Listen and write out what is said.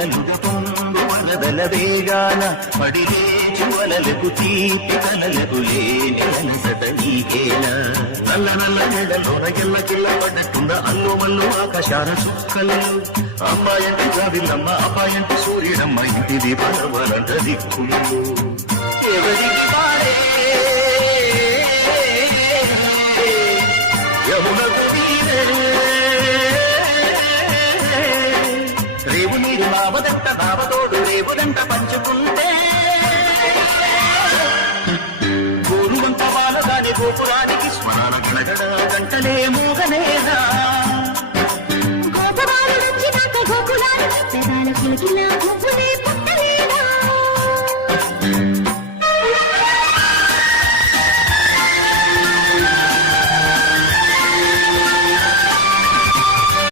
వెన్నెలలుగ పొంగు వరదల వేగాన పడిలేచి వలలకు తీపి కలలకు లేని అలసట నీకేలా నల్ల నల్ల నెడలోన ఎల్ల కిల్ల పడ్డట్టున్న అల్లు మల్లు ఆకాశాల చుక్కలు అమ్మాయంటి జాబిల్లమ్మ అబ్బాయంటి సూర్యుడమ్మ ఇంటిది పరవలంట దిక్కులు ఎవరికి వారే యమునకు నీరే రేవు నీరు నావదంట నావతోడు రేవుదంట పంచుకుంటే గోరువంత బాలదాని గోపురానికి స్మరణ గణగడ గంటలే మోగనేదా గోపురాలు నుంచి నాక గోకులాలు పెదాల కిలకిలా ముగ్గులే